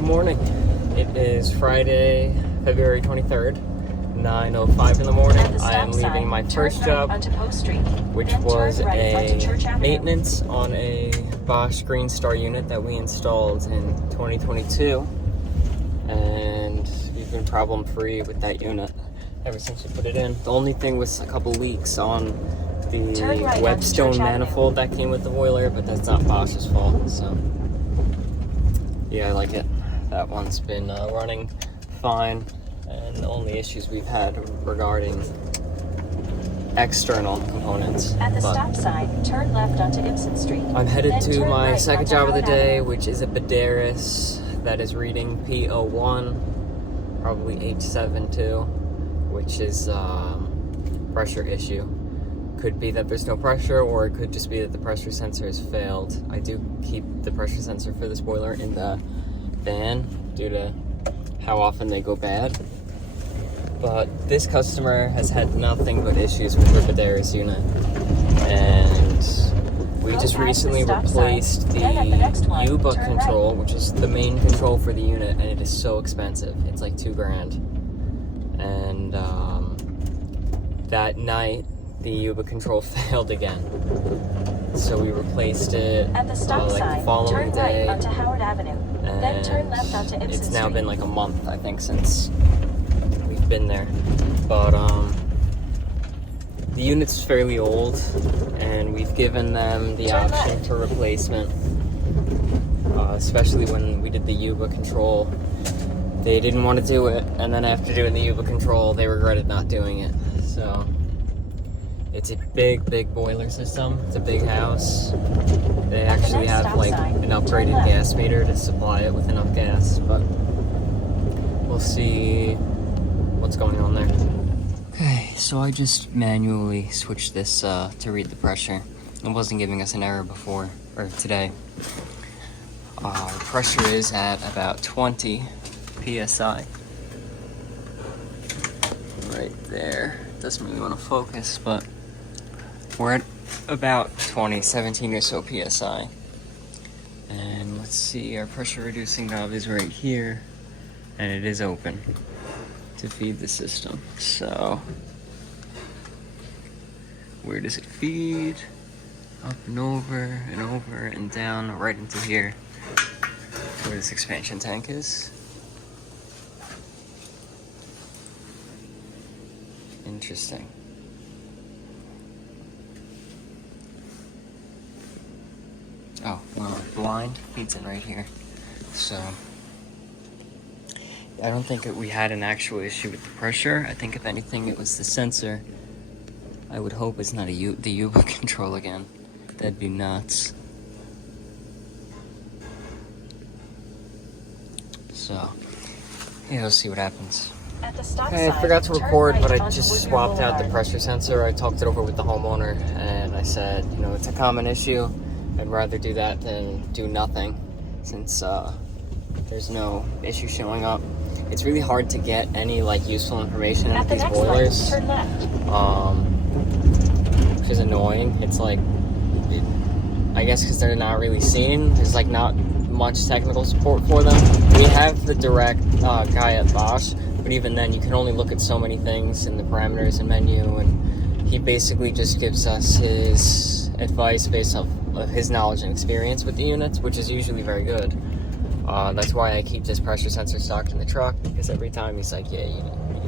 Good morning. It is Friday, February 23rd, 9:05 in the morning. I am leaving my first job, which was a maintenance on a Bosch Green Star unit that we installed in 2022. And we've been problem-free with that unit ever since we put it in. The only thing was a couple leaks on the Webstone manifold that came with the boiler, but that's not Bosch's fault, so yeah, I like it. That one's been running fine, and the only issues we've had regarding external components. At the stop sign, turn left onto Ibsen Street. I'm headed to my second job of the day, which is a Badaris that is reading P01, probably H72, which is pressure issue. Could be that there's no pressure, or it could just be that the pressure sensor has failed. I do keep the pressure sensor for this boiler in the van due to how often they go bad. But this customer has had nothing but issues with her Badaris unit. And we just recently replaced the U-Book control, which is the main control for the unit, and it is so expensive. It's like $2,000. And that night, the U-Book control failed again. So we replaced it at the stop like sign, the following turn day. right onto Howard Avenue. Then turn left onto Ibsen It's now Street. been like a month, I think, since we've been there. But the unit's fairly old, and we've given them the option for replacement. Especially when we did the U-Book control, they didn't want to do it, and then after doing the U-Book control, they regretted not doing it. So it's a big boiler system. It's a big house. They actually have like an upgraded gas meter to supply it with enough gas, but we'll see what's going on there. Okay, so I just manually switched this to read the pressure. It wasn't giving us an error before, or today. The pressure is at about 20 PSI. Right there. Doesn't really want to focus, but we're at about 17 or so PSI. And let's see, our pressure reducing valve is right here, and it is open to feed the system. So, where does it feed? Up and over and down, right into here, where this expansion tank is. Interesting. Oh, well, blind feeds in right here. So, I don't think that we had an actual issue with the pressure. I think if anything, it was the sensor. I would hope it's not the U-Book control again. That'd be nuts. So, yeah, we'll see what happens. At the stop Okay, I sign, forgot to record, turn but right I onto just Woodrow swapped out the Boulevard. pressure sensor. I talked it over with the homeowner, and I said, you know, it's a common issue. I'd rather do that than do nothing, since there's no issue showing up. It's really hard to get any like useful information At into the these next boilers, light, turn left. which is annoying. It's like, I guess because they're not really seen, there's like not much technical support for them. We have the direct guy at Bosch, but even then you can only look at so many things in the parameters and menu, and he basically just gives us his advice based off of his knowledge and experience with the units, which is usually very good. That's why I keep this pressure sensor stocked in the truck, because every time he's like, yeah,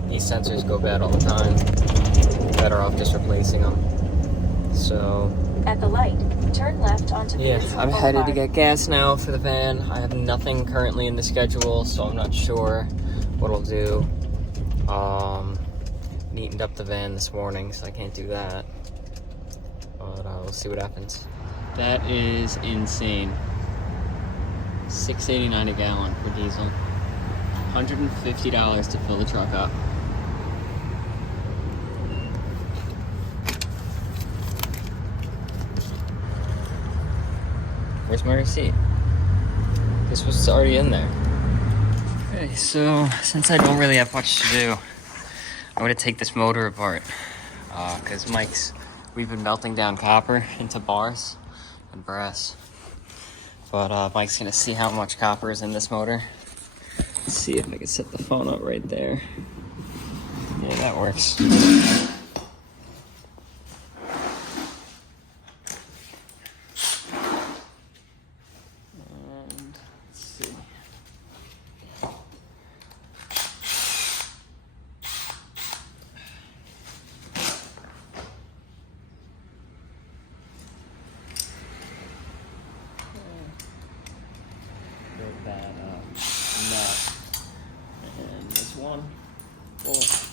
these sensors go bad all the time. You're better off just replacing them. So At the light, turn left onto yeah, Pearson I'm headed to Boulevard. get gas now for the van. I have nothing currently in the schedule, so I'm not sure what I'll do. Neatened up the van this morning, so I can't do that. But we'll see what happens. That is insane. $6.89 a gallon for diesel. $150 to fill the truck up. Where's my receipt? This was already in there. Okay, so since I don't really have much to do, I'm gonna take this motor apart. Because we've been melting down copper into bars and brass. But Mike's gonna see how much copper is in this motor Let's see if I can set the phone up right there. Yeah, that works. And let's see. Build that nut. And there's one bolt.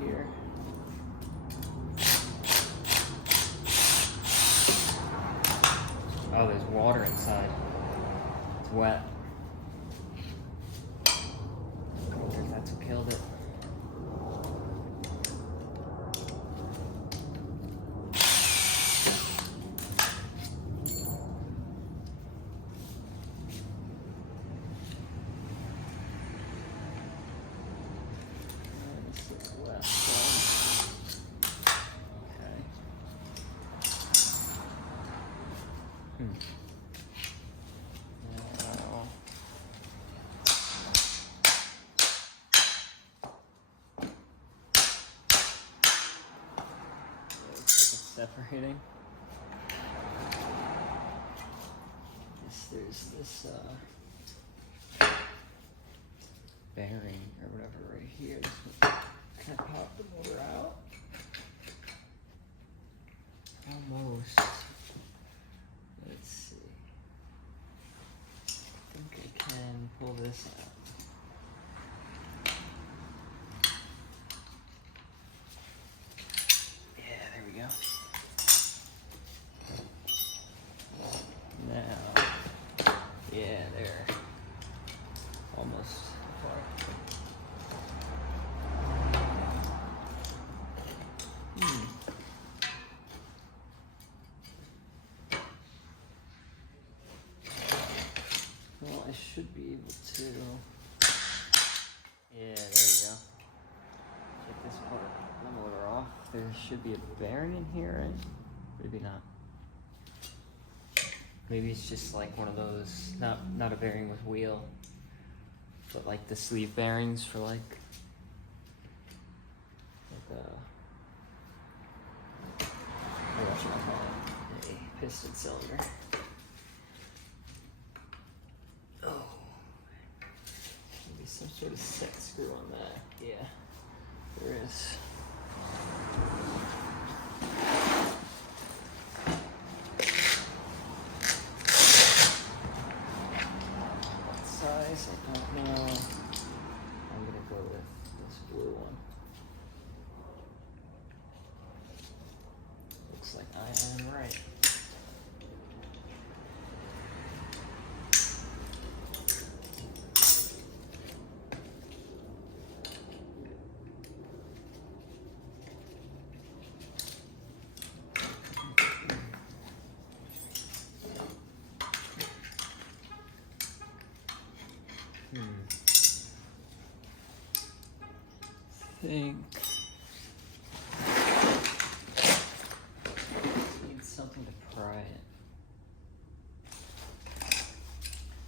Here. Oh, there's water inside. It's wet. I wonder if that's what killed it. Separating. There's this bearing or whatever right here. This one kind of pop the motor out. Almost. Let's see. I think I can pull this out. Yeah, there we go. Now, yeah, there. Almost apart. Well, I should be able to. Yeah, there you go. Take this part of the motor off. There should be a bearing in here, right? Maybe not. Maybe it's just like one of those, not a bearing with wheel, but like the sleeve bearings for like what should I call it? A piston cylinder. Oh, maybe some sort of set screw on that. Yeah, there is. Size, I don't know. I'm gonna go with this blue one. Looks like I am right. Think need something to pry it.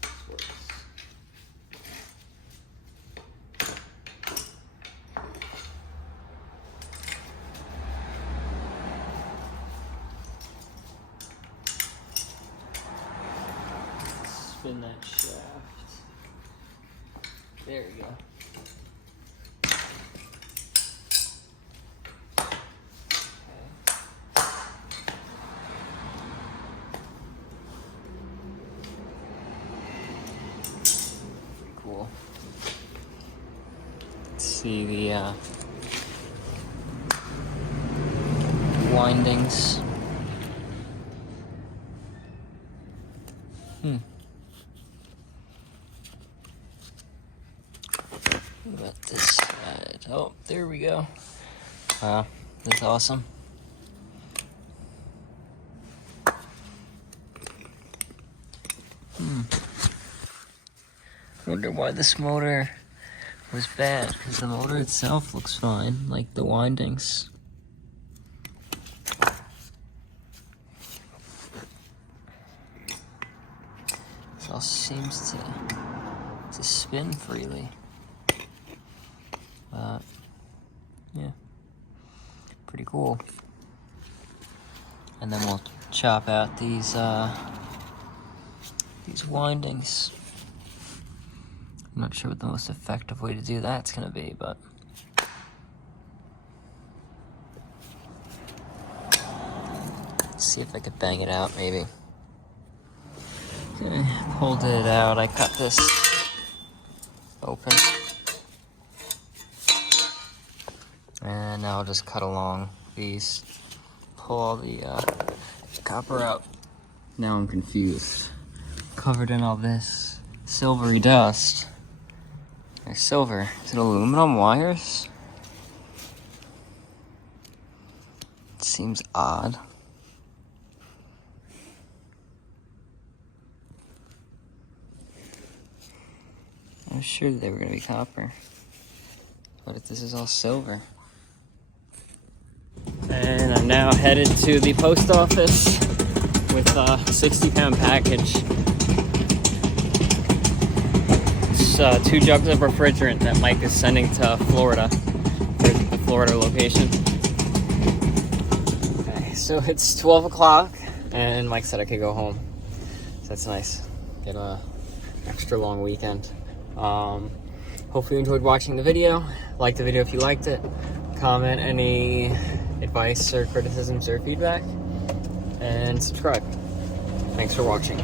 This works. Spin that shaft. There we go. Cool. Let's see the windings. What about this side? Oh, there we go. Wow, that's awesome. Wonder why this motor was bad, because the motor itself looks fine, like the windings. else seems to spin freely. But yeah, pretty cool. And then we'll chop out these windings. I'm not sure what the most effective way to do that's gonna be, but let's see if I could bang it out maybe. Okay, pulled it out. I cut this open. And now I'll just cut along these, pull all the copper out. Now I'm confused. Covered in all this silvery dust. There's silver. Is it aluminum wires? It seems odd. I was sure that they were going to be copper. But if this is all silver. And I'm now headed to the post office with a 60-pound package. It's 2 jugs of refrigerant that Mike is sending to Florida, the Florida location. Okay, so it's 12 o'clock, and Mike said I could go home. So that's nice. Get a extra long weekend. Hopefully you enjoyed watching the video. Like the video if you liked it. Comment any advice or criticisms or feedback. And subscribe. Thanks for watching.